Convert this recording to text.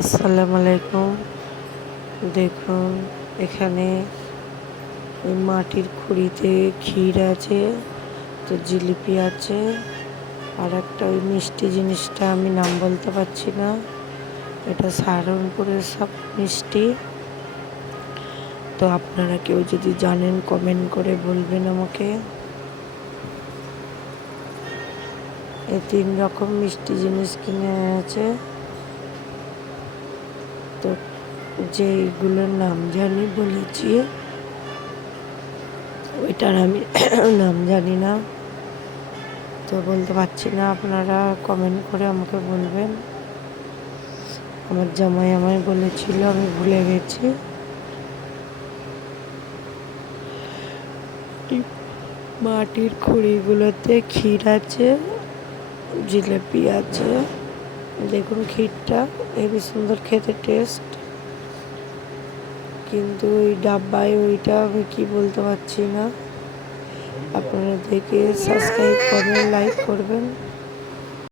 আসসালামু আলাইকুম। দেখুন, এখানে ওই মাটির খুঁড়িতে ক্ষীর আছে, তো জিলিপি আছে, আর একটা ওই মিষ্টি জিনিসটা আমি নাম বলতে পারছি না। এটা সাহারানপুরের সব মিষ্টি। তো আপনারা কেউ যদি জানেন কমেন্ট করে বলবেন আমাকে। এই 3 রকম মিষ্টি জিনিস কিনে এনেছে। তো যেইগুলোর নাম বলেছি ওইটার আমি নাম জানি না, তো বলতে পারছি না। আপনারা কমেন্ট করে আমাকে বলবেন। আমার জামাই আমায় বলেছিল, আমি ভুলে গেছি। মাটির খুঁড়িগুলোতে ক্ষীর আছে, জিলেপি আছে। দেখুন ক্ষীরটা হেবি সুন্দর খেতে, টেস্ট। কিন্তু ওই ডাব্বায় ওইটা আমি কি বলতে পারছি না। আপনারা দেখে সাবস্ক্রাইব করবেন, লাইক করবেন।